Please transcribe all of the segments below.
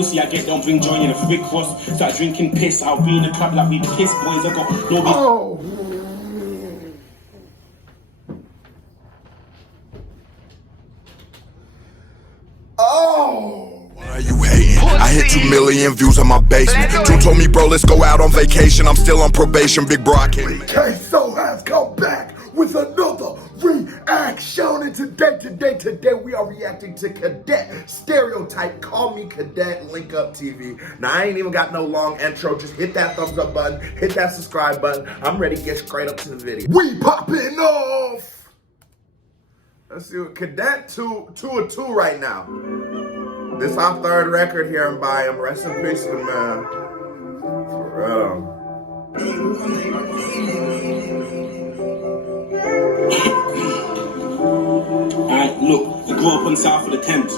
pussy I get, don't bring joy in a thick cross. Start drinking piss, I'll be in the club like we piss boys. I got no. Oh. Oh. Why are you hating? I hit 2 million views on my basement. June told me, bro, let's go out on vacation. I'm still on probation, big bro, I can't. K-So has come back with another reaction. And today we are reacting to Cadet, Stereotype, Call Me Cadet, Link Up TV. Now, I ain't even got no long intro. Just hit that thumbs up button, hit that subscribe button. I'm ready to get straight up to the video. We popping off. Let's see what Cadet 2 of 2 right now. This our third record here and by him. Rest in peace to the man. For real. Alright, look, I grew up on south of the Thames.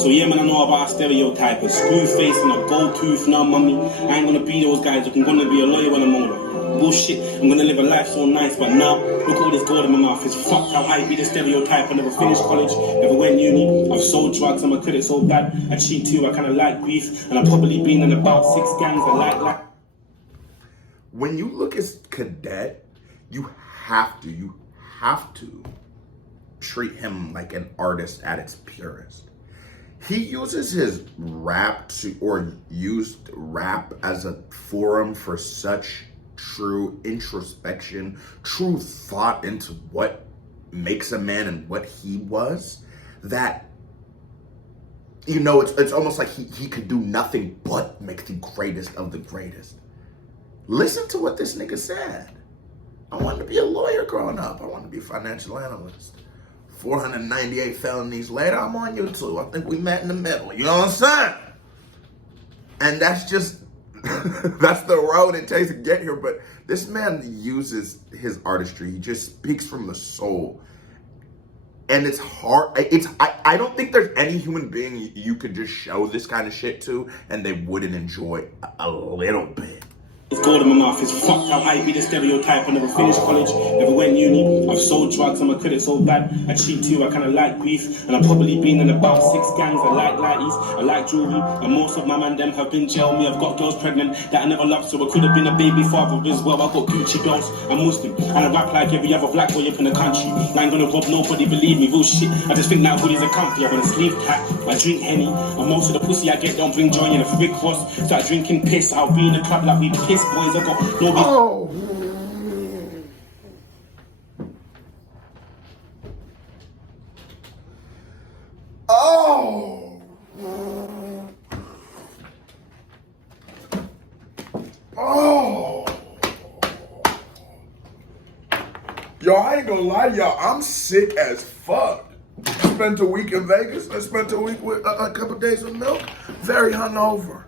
So yeah, man, I know about a stereotype. A screw face and a gold tooth, no money. I ain't gonna be those guys. I'm gonna be a lawyer when I'm older. Bullshit, I'm gonna live a life so nice, but now, look at all this gold in my mouth. It's fucked how I be the stereotype. I never finished college, never went uni. I've sold drugs, I'm a credit so bad. I cheat too, I kinda like beef. And I've probably been in about 6 gangs I like. When you look at Cadet, you have to treat him like an artist at its purest. He uses his rap used rap as a forum for such true introspection, true thought into what makes a man and what he was, that, you know, it's almost like he could do nothing but make the greatest of the greatest. Listen to what this nigga said. I wanted to be a lawyer growing up. I wanted to be a financial analyst. 498 felonies later, I'm on YouTube. I think we met in the middle. You know what I'm saying? And that's just, that's the road it takes to get here. But this man uses his artistry. He just speaks from the soul. And it's hard. I don't think there's any human being you could just show this kind of shit to and they wouldn't enjoy a little bit. It's gold in my mouth, it's fucked how I be the stereotype. I never finished college, never went uni. I've sold drugs, I'm a credit so bad. I cheat too, I kinda like beef. And I've probably been in about 6 gangs. I like lighties, I like jewelry. And most of my man them have been jailed me. I've got girls pregnant that I never loved, so I could have been a baby father as well. I got Gucci belts, I'm Muslim, and I rap like every other black boy up in the country. I ain't gonna rob nobody, believe me, real shit. I just think now hoodies are comfy. I got a sleeve tap, I drink Henny. And most of the pussy I get don't bring joy in a thick cross. Start drinking piss, I'll be in the club like we piss boys. I got no. Oh. Oh. Oh. Yo, I ain't gonna lie, y'all. I'm sick as fuck. Spent a week in Vegas. I spent a week with a couple days with Milk. Very hungover.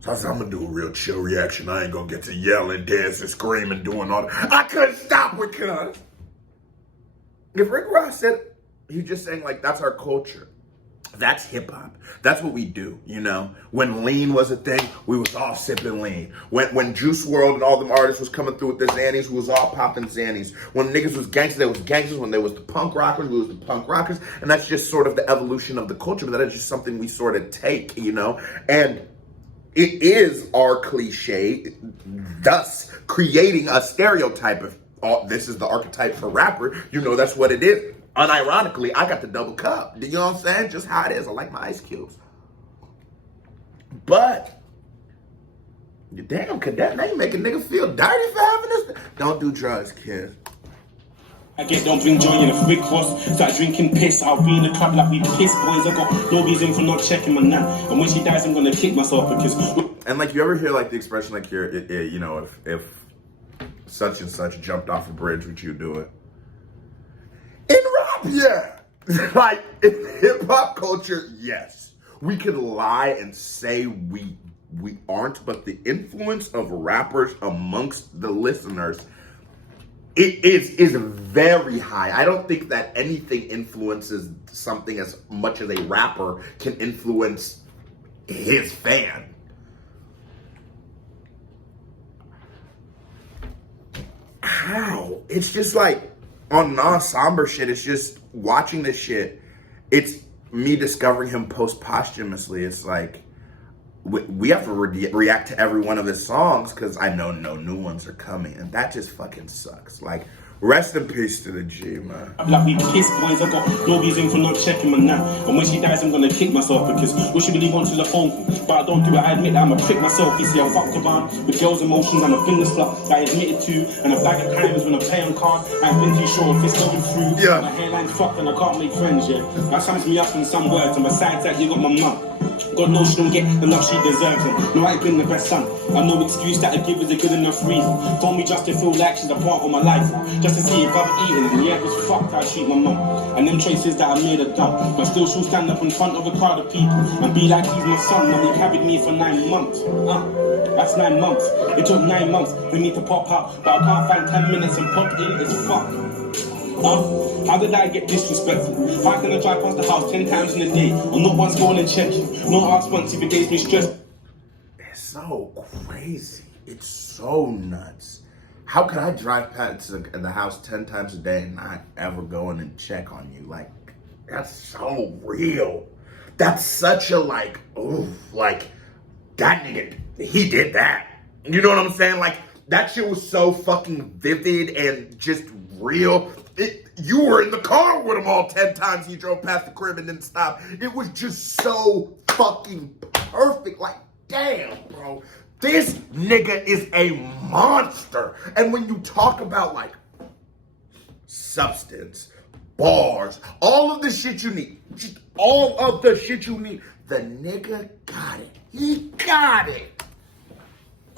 So I said, I'm gonna do a real chill reaction. I ain't gonna get to yelling, dancing, screaming, doing all that. I couldn't stop because if Rick Ross said, he's just saying like, that's our culture. That's hip hop. That's what we do, you know? When lean was a thing, we was all sipping lean. When Juice WRLD and all them artists was coming through with their Xannies, we was all popping Xannies. When niggas was gangsters, there was gangsters. When there was the punk rockers, we was the punk rockers. And that's just sort of the evolution of the culture, but that is just something we sort of take, you know? And it is our cliche, thus creating a stereotype of, oh, this is the archetype for rapper. You know, that's what it is. Unironically, I got the double cup. You know what I'm saying? Just how it is. I like my ice cubes. But, damn, Cadet, now you make a nigga feel dirty for having this. Don't do drugs, kids. I get don't bring joy in a thick cross. Start drinking piss, I'll be in the club like we piss boys. I got no reason for not checking my nan. And when she dies, I'm gonna kick myself because. And like, you ever hear like the expression like you know, if such and such jumped off a bridge, would you do it? In rap, yeah. Like in hip hop culture, yes. We could lie and say we aren't, but the influence of rappers amongst the listeners, it is very high. I don't think that anything influences something as much as a rapper can influence his fan. How? It's just like, on non-somber shit, it's just watching this shit. It's me discovering him posthumously. It's like, we have to react to every one of his songs because I know no new ones are coming, and that just fucking sucks. Like, rest in peace to the G, man. Like we kiss boys, I got no reason for not checking my now. And when she dies, I'm gonna kick myself because what she really wants is a phone call. But I don't do it, I admit that I'm a prick myself. You see, I fucked around with girls' emotions and a finger slut that I admitted to. And a bag of crimes when I play on card. I've been too sure if it's going through. Yeah. My hairline's fucked and I can't make friends, yeah. That sums me up in some words. And besides that, you got my mum. God knows she don't get the love she deserves, and no, I ain't been the best son. I've no excuse that I give is a good enough reason. Phone me just to feel like she's a part of my life, just to see if I've eaten. And yeah, it was fucked how I treat my mum. And them choices that I made are dumb, but still she'll stand up in front of a crowd of people and be like he's my son. And he carried me for 9 months. That's 9 months. It took 9 months for me to pop out, but I can't find 10 minutes and pop in. It's fucked. How did I get disrespectful? How can I drive past the house 10 times in a day and not once go in and check you? No ask once if it gave me stress. It's so crazy. It's so nuts. How could I drive past the house 10 times a day and not ever go in and check on you? Like, that's so real. That's such a like, ooh, like, that nigga, he did that. You know what I'm saying? Like, that shit was so fucking vivid and just real. You were in the car with him all 10 times. He drove past the crib and didn't stop. It was just so fucking perfect. Like, damn, bro. This nigga is a monster. And when you talk about, like, substance, bars, all of the shit you need, just all of the shit you need, the nigga got it. He got it.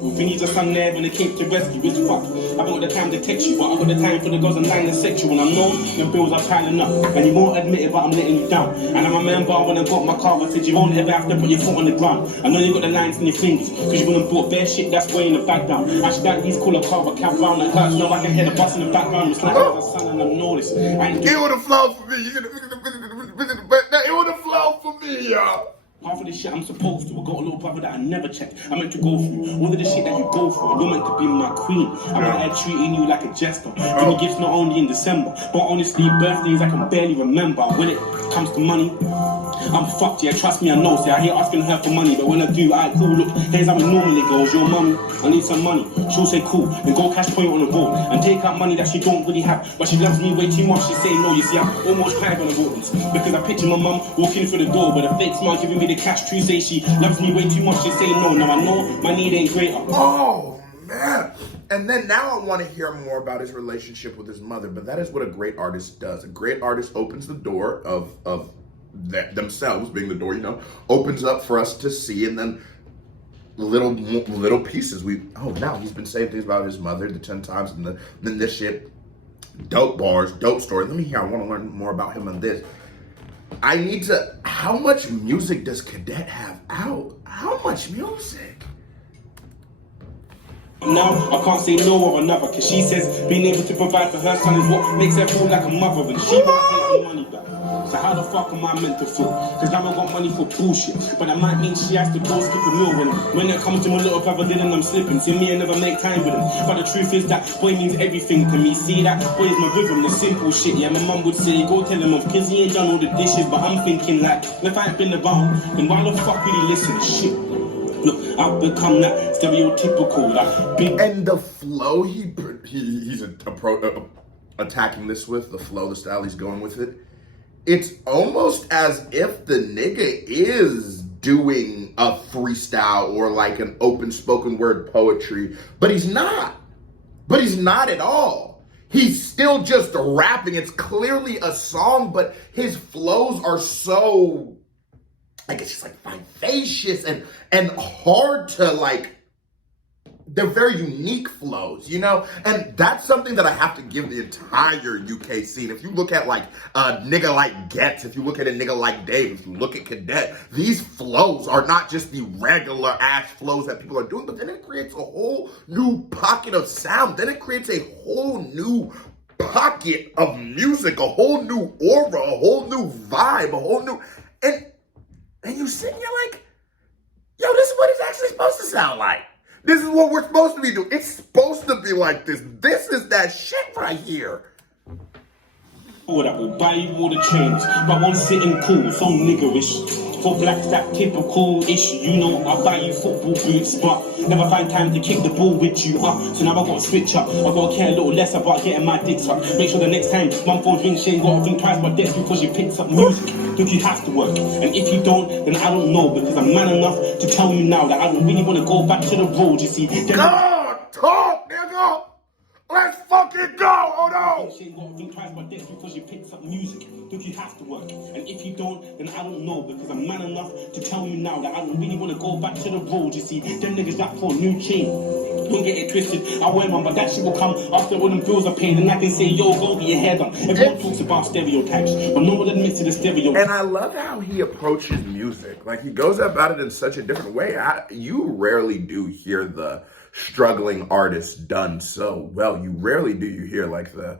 Vinny's a son there when it came to rescue, it's fuck. I haven't got the time to text you, but I've got the time for the girls online and sexual. And I know the bills are piling up, and you won't admit it, but I'm letting you down. And I remember when I got my car, I said you won't ever have to put your foot on the ground. I know you got the lines in your fingers, cause you wouldn't have bought bare shit that's weighing the bag down. Actually, that these call a car, but count round like hurts. Now I can hear the bus in the background. It's like I was a son and I know this. It would have flowed for me. It would have flowed for me, y'all. Half of the shit I'm supposed to. I got a little brother that I never checked. I meant to go through all of the shit that you go through. You're meant to be my queen. I'm out here treating you like a jester. Give me gifts not only in December, but honestly, birthdays I can barely remember. When it comes to money, I'm fucked, yeah, trust me, I know. See, I hate asking her for money, but when I do, alright, cool, look, here's how it normally goes. Your mum, I need some money. She'll say, cool, then go cash point on the road and take out money that she don't really have. But she loves me way too much, she say no. You see, I'm almost crying when I wrote this, because I picture my mum walking through the door, but a fake smile giving me the cash true, say she loves me way too much, she say no. Now I know my need ain't greater. Oh, man. And then now I want to hear more about his relationship with his mother, but that is what a great artist does. A great artist opens the door of themselves being the door, you know, opens up for us to see, and then little pieces. Now he's been saying things about his mother the 10 times, and then this shit, dope bars, dope story. Let me hear. I want to learn more about him on this. I need to. How much music does Cadet have out? How much music? Now, I can't say no or another, cause she says being able to provide for her son is what makes her feel like a mother, and she won't take the money back. So how the fuck am I meant to feel? Cause now I got money for bullshit, but that might mean she has to go skip a meal when it comes to my little brother, then I'm slipping. See me, I never make time with him, but the truth is that boy means everything to me. See, that boy is my rhythm, the simple shit. Yeah, my mum would say, go tell him off, cause he ain't done all the dishes, but I'm thinking like, if I ain't been around, then why the fuck would he listen to shit? Look, I've become that stereotypical, that big. And the flow he's attacking this with, the flow, the style he's going with it, it's almost as if the nigga is doing a freestyle or like an open spoken word poetry, but he's not. But he's not at all. He's still just rapping. It's clearly a song, but his flows are so, like, it's just like vivacious and hard to like, they're very unique flows, you know? And that's something that I have to give the entire UK scene. If you look at like a nigga like Gets, if you look at a nigga like Dave, if you look at Cadet, these flows are not just the regular ass flows that people are doing, but then it creates a whole new pocket of sound. Then it creates a whole new pocket of music, a whole new aura, a whole new vibe, a whole new, and you sit and you're like, yo, this is what it's actually supposed to sound like. This is what we're supposed to be doing. It's supposed to be like this. This is that shit right here. That will buy you all the chains, but one sitting cool, so niggerish. For blacks, that typical issue. You know, I buy you football boots, but never find time to kick the ball with you. So now I gotta switch up. I gotta care a little less about getting my dicks up. Make sure the next time my phone rings, she ain't gotta think twice about this because she picks up music. Look, you have to work, and if you don't, then I don't know, because I'm man enough to tell you now that I don't really want to go back to the road. You see, God, talk, nigga. Let's fucking go. Oh no. she ain't gotta think twice about this because she picks up music. Look, you have to work, and if you don't, then I don't know, because I'm man enough to tell you now that I don't really want to go back to the road. You see, them niggas that for a new chain. Don't get it twisted, I wear one, but that shit will come after all them bills are paid, and I can say, yo, go get your hair done. Everyone talks about stereotypes, but no one admits to the stereotypes. And I love how he approaches music. Like, he goes about it in such a different way. You rarely do hear the struggling artist done so well. You rarely do you hear like the,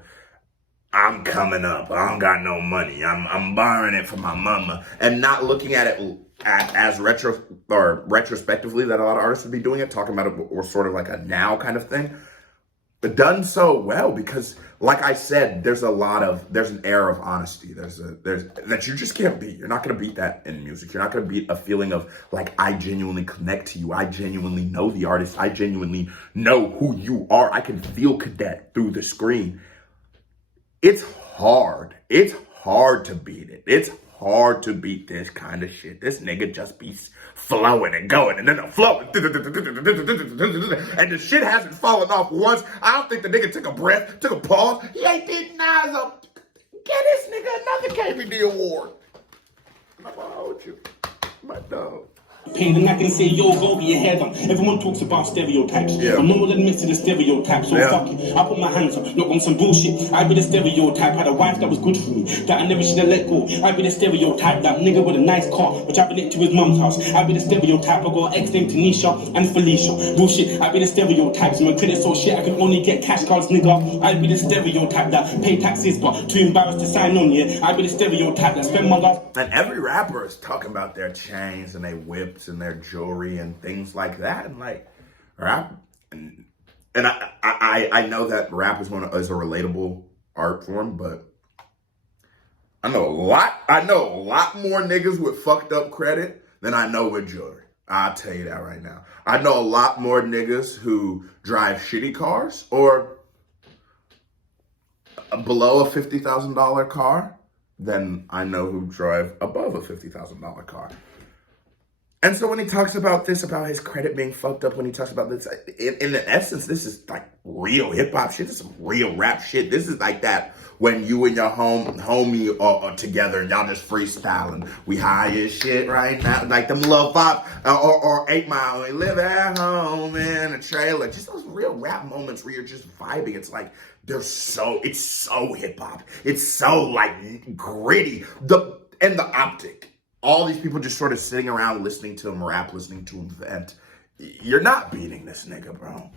I'm coming up, I don't got no money, I'm borrowing it from my mama, and not looking at it as retrospectively that a lot of artists would be doing it, talking about it or sort of like a now kind of thing, but done so well because, like I said, there's an air of honesty. There's that you just can't beat. You're not gonna beat that in music. You're not gonna beat a feeling of like, I genuinely connect to you. I genuinely know the artist. I genuinely know who you are. I can feel Cadet through the screen. It's hard. It's hard to beat it. It's hard to beat this kind of shit. This nigga just be flowing and going, and then the flow, and the shit hasn't fallen off once. I don't think the nigga took a breath, took a pause. He ain't did nothing. Get this nigga another KBD award. I'm gonna hold you, my dog. Pain, and I can say, yo, go get your hair done. Everyone talks about stereotypes, but no one admits to the stereotypes. So fuck it, I put my hands up, look on some bullshit. I be the stereotype, had a wife that was good for me, that I never should have let go. I be the stereotype, that nigga with a nice car, but driving it to his mum's house. I be the stereotype, I got ex named Tanisha and Felicia. Bullshit, I be the stereotypes, my credit so shit, I can only get cash cards, nigga. I be the stereotype that pay taxes, but too embarrassed to sign on, yeah. I be the stereotype that spend my life. And every rapper is talking about their chains and their whips and their jewelry and things like that, and like rap, and I know that rap is a relatable art form, but I know a lot more niggas with fucked up credit than I know with jewelry. I'll tell you that right now. I know a lot more niggas who drive shitty cars or below a $50,000 car than I know who drive above a $50,000 car. And so when he talks about this, about his credit being fucked up, when he talks about this, in essence, this is like real hip hop shit. This is some real rap shit. This is like that when you and your homie are together and y'all just freestyling. We high as shit right now, like them little vibes, or 8 Mile. We live at home in a trailer. Just those real rap moments where you're just vibing. It's like it's so hip hop. It's so like gritty. The optic. All these people just sort of sitting around listening to him rap, listening to him vent. You're not beating this nigga, bro.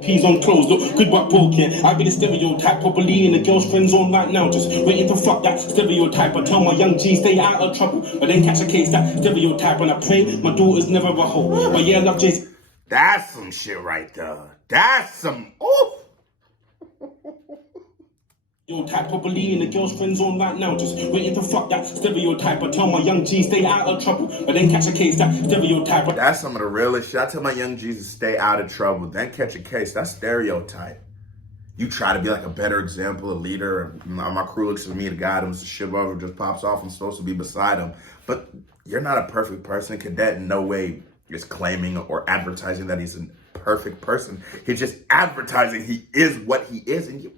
He's on clothes, look good but broke, yeah. I be the stereotype, probably in the girl's friend zone right now, just waiting to fuck that stereotype. I tell my young G, stay out of trouble, but then catch a case, that stereotype. And I pray my daughter's never a hoe. But yeah, I love Jay. That's some shit right there. That's some, oof. Stereotype, probably in the girl's friend zone right now, just waiting to fuck that stereotype. I tell my young G, stay out of trouble, but then catch a case, that stereotype. That's some of the realest shit. I tell my young G's to stay out of trouble, then catch a case. That's stereotype. You try to be like a better example, a leader. My crew looks at me, the guy who's the shit who just pops off. I'm supposed to be beside him. But you're not a perfect person. Cadet in no way is claiming or advertising that he's a perfect person. He's just advertising he is what he is, and you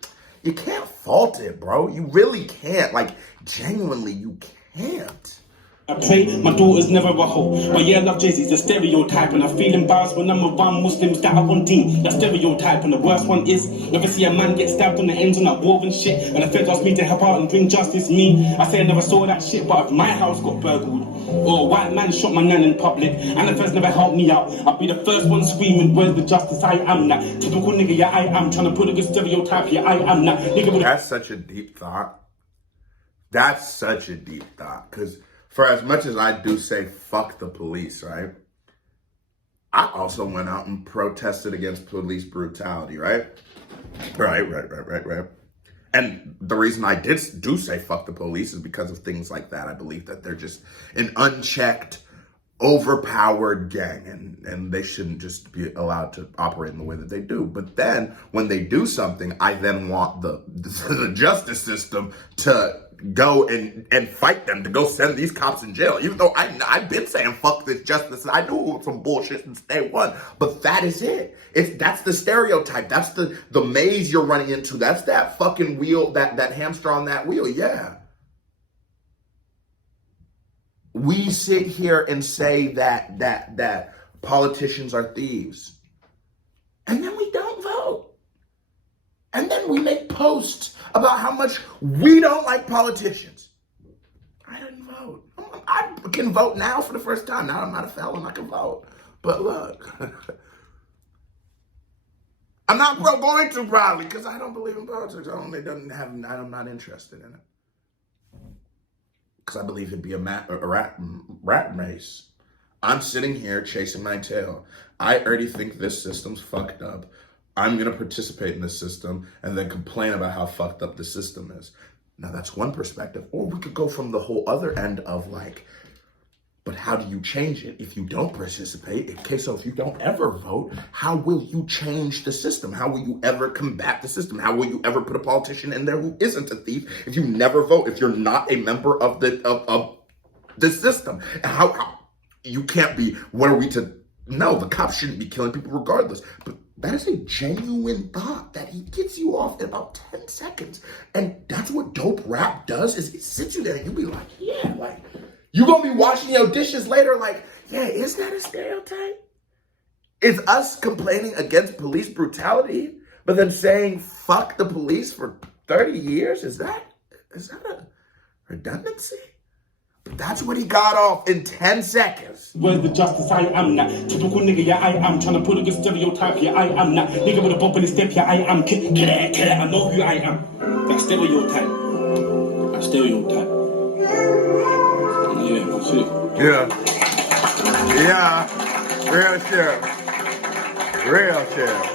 can't fault it, bro. You really can't. Like, genuinely, you can't. I pray my daughter's never a hoe. But yeah, I love Jay-Z's the stereotype, and I feel embarrassed when I'm around Muslims that are on deen. That stereotype, and the worst one is never see a man get stabbed on the ends on that woven shit, and the feds ask me to help out and bring justice. Me, I say I never saw that shit, but if my house got burgled, or a white man shot my nan in public, and the feds never helped me out, I'll be the first one screaming, where's the justice? I am that typical nigga, yeah, I am trying to put a good stereotype, yeah, I am that nigga. That's such a deep thought. That's such a deep thought, because for as much as I do say fuck the police, right? I also went out and protested against police brutality, right? Right. And the reason I do say fuck the police is because of things like that. I believe that they're just an unchecked, overpowered gang, and they shouldn't just be allowed to operate in the way that they do. But then when they do something, I then want the justice system to go and fight them, to go send these cops in jail. Even though I've been saying fuck this justice, I knew it was some bullshit since day one. But that is it. That's the stereotype. That's the maze you're running into. That's that fucking wheel, that hamster on that wheel. Yeah. We sit here and say that politicians are thieves. And then we don't vote. And then we make posts about how much we don't like politicians. I didn't vote. I can vote now for the first time. Now I'm not a felon, I can vote. But look, I'm not going to probably because I don't believe in politics. I'm not interested in it. Because I believe it'd be a rat race. I'm sitting here chasing my tail. I already think this system's fucked up. I'm going to participate in this system and then complain about how fucked up the system is. Now, that's one perspective. Or we could go from the whole other end of like, but how do you change it if you don't participate? Okay, so if you don't ever vote, how will you change the system? How will you ever combat the system? How will you ever put a politician in there who isn't a thief if you never vote, if you're not a member of the system? How you can't be, what are we to, no, the cops shouldn't be killing people regardless. But that is a genuine thought that he gets you off in about 10 seconds. And that's what dope rap does, is it sits you there and you be like, yeah, like, you gonna be washing your dishes later like, yeah, is that a stereotype? Is us complaining against police brutality, but then saying fuck the police for 30 years? Is that a redundancy? But that's what he got off in 10 seconds. Where's the justice? I am not. Typical nigga, yeah, I am. Trying to put a good stereotype, yeah, I am not. Nigga with a bump in the step, yeah, I am. Cadet, I know who I am. That stereotype. That stereotype. Yeah, that's it. Yeah. Real shit. Real shit.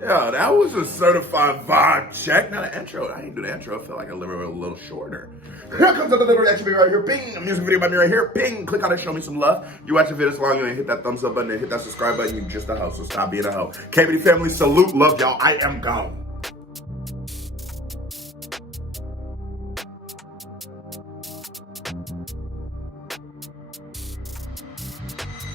Yeah, that was a certified vibe check. Now the intro, I didn't do the intro. I feel like I lived a little shorter. Here comes the delivery action video right here. Bing, a music video by me right here. Bing, click on it, show me some love. You watch the video this long, and hit that thumbs up button and hit that subscribe button. You just a hoe, so stop being a hoe. KBD family, salute, love y'all. I am gone.